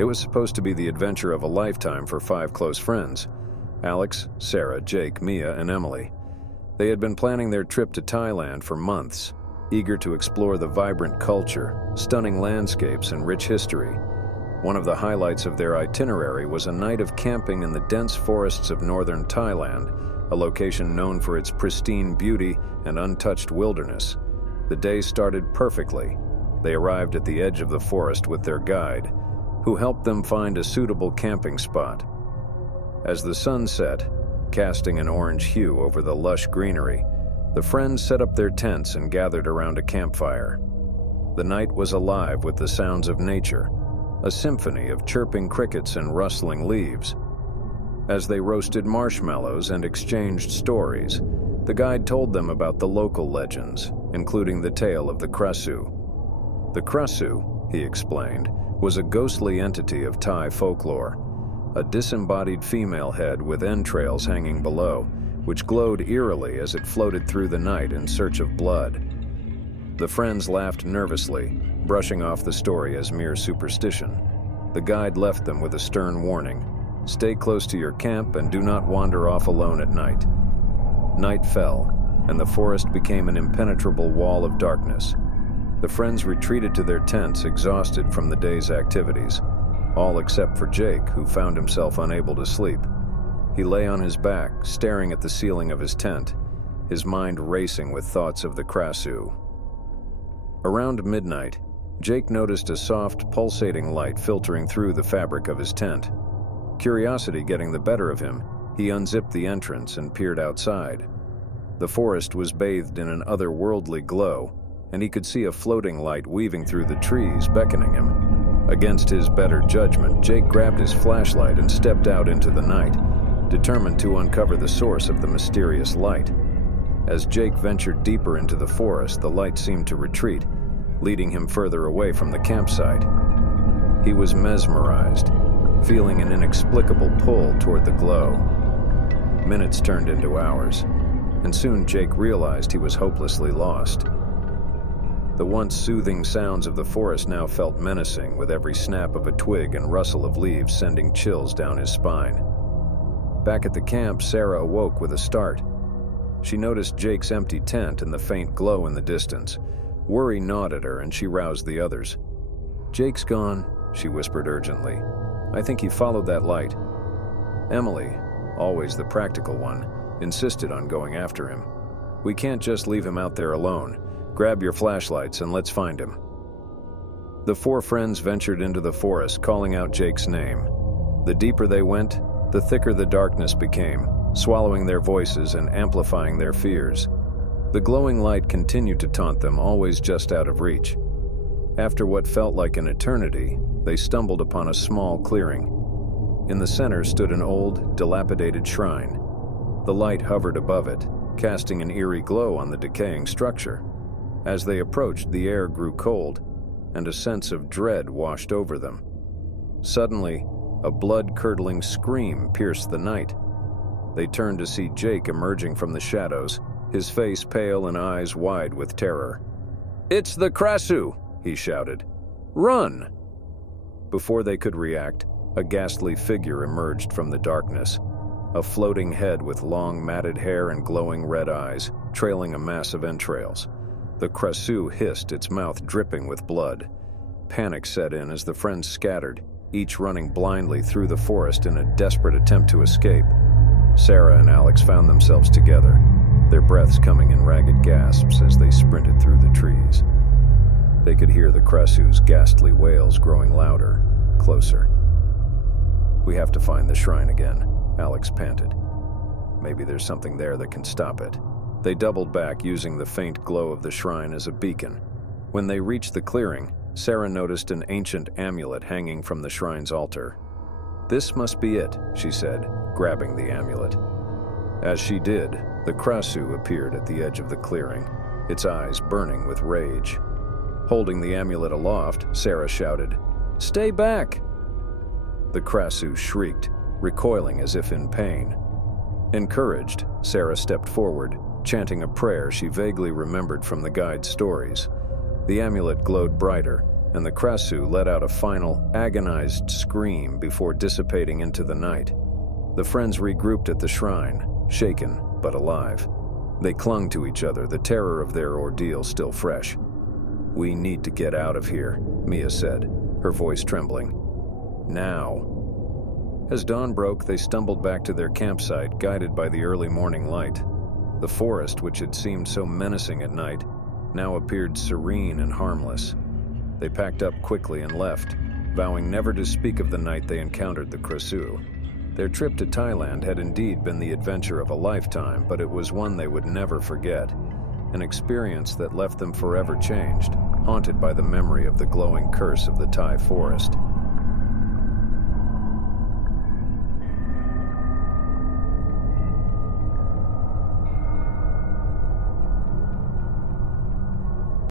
It was supposed to be the adventure of a lifetime for 5 close friends: Alex, Sarah, Jake, Mia, and Emily. They had been planning their trip to Thailand for months, eager to explore the vibrant culture, stunning landscapes, and rich history. One of the highlights of their itinerary was a night of camping in the dense forests of northern Thailand, a location known for its pristine beauty and untouched wilderness. The day started perfectly. They arrived at the edge of the forest with their guide, who helped them find a suitable camping spot. As the sun set, casting an orange hue over the lush greenery, the friends set up their tents and gathered around a campfire. The night was alive with the sounds of nature, a symphony of chirping crickets and rustling leaves. As they roasted marshmallows and exchanged stories, the guide told them about the local legends, including the tale of the Krasue. The Krasue, he explained, was a ghostly entity of Thai folklore, a disembodied female head with entrails hanging below, which glowed eerily as it floated through the night in search of blood. The friends laughed nervously, brushing off the story as mere superstition. The guide left them with a stern warning: stay close to your camp and do not wander off alone at night. Night fell, and the forest became an impenetrable wall of darkness. The friends retreated to their tents, exhausted from the day's activities, all except for Jake, who found himself unable to sleep. He lay on his back, staring at the ceiling of his tent, his mind racing with thoughts of the Krasue. Around midnight, Jake noticed a soft, pulsating light filtering through the fabric of his tent. Curiosity getting the better of him, he unzipped the entrance and peered outside. The forest was bathed in an otherworldly glow, and he could see a floating light weaving through the trees, beckoning him. Against his better judgment, Jake grabbed his flashlight and stepped out into the night, determined to uncover the source of the mysterious light. As Jake ventured deeper into the forest, the light seemed to retreat, leading him further away from the campsite. He was mesmerized, feeling an inexplicable pull toward the glow. Minutes turned into hours, and soon Jake realized he was hopelessly lost. The once soothing sounds of the forest now felt menacing, with every snap of a twig and rustle of leaves sending chills down his spine. Back at the camp, Sarah awoke with a start. She noticed Jake's empty tent and the faint glow in the distance. Worry gnawed at her, and she roused the others. "Jake's gone," she whispered urgently. "I think he followed that light." Emily, always the practical one, insisted on going after him. "We can't just leave him out there alone. Grab your flashlights and let's find him." The 4 friends ventured into the forest, calling out Jake's name. The deeper they went, the thicker the darkness became, swallowing their voices and amplifying their fears. The glowing light continued to taunt them, always just out of reach. After what felt like an eternity, they stumbled upon a small clearing. In the center stood an old, dilapidated shrine. The light hovered above it, casting an eerie glow on the decaying structure. As they approached, the air grew cold, and a sense of dread washed over them. Suddenly, a blood-curdling scream pierced the night. They turned to see Jake emerging from the shadows, his face pale and eyes wide with terror. "It's the Krasue!" he shouted. "Run!" Before they could react, a ghastly figure emerged from the darkness, a floating head with long matted hair and glowing red eyes, trailing a mass of entrails. The Krasue hissed, its mouth dripping with blood. Panic set in as the friends scattered, each running blindly through the forest in a desperate attempt to escape. Sarah and Alex found themselves together, their breaths coming in ragged gasps as they sprinted through the trees. They could hear the Krasue's ghastly wails growing louder, closer. "We have to find the shrine again," Alex panted. "Maybe there's something there that can stop it." They doubled back, using the faint glow of the shrine as a beacon. When they reached the clearing, Sarah noticed an ancient amulet hanging from the shrine's altar. "This must be it," she said, grabbing the amulet. As she did, the Krasue appeared at the edge of the clearing, its eyes burning with rage. Holding the amulet aloft, Sarah shouted, "Stay back!" The Krasue shrieked, recoiling as if in pain. Encouraged, Sarah stepped forward, chanting a prayer she vaguely remembered from the guide's stories. The amulet glowed brighter, and the Krasue let out a final, agonized scream before dissipating into the night. The friends regrouped at the shrine, shaken but alive. They clung to each other, the terror of their ordeal still fresh. "We need to get out of here," Mia said, her voice trembling. "Now." As dawn broke, they stumbled back to their campsite, guided by the early morning light. The forest, which had seemed so menacing at night, now appeared serene and harmless. They packed up quickly and left, vowing never to speak of the night they encountered the Krasue. Their trip to Thailand had indeed been the adventure of a lifetime, but it was one they would never forget, an experience that left them forever changed, haunted by the memory of the glowing curse of the Thai forest.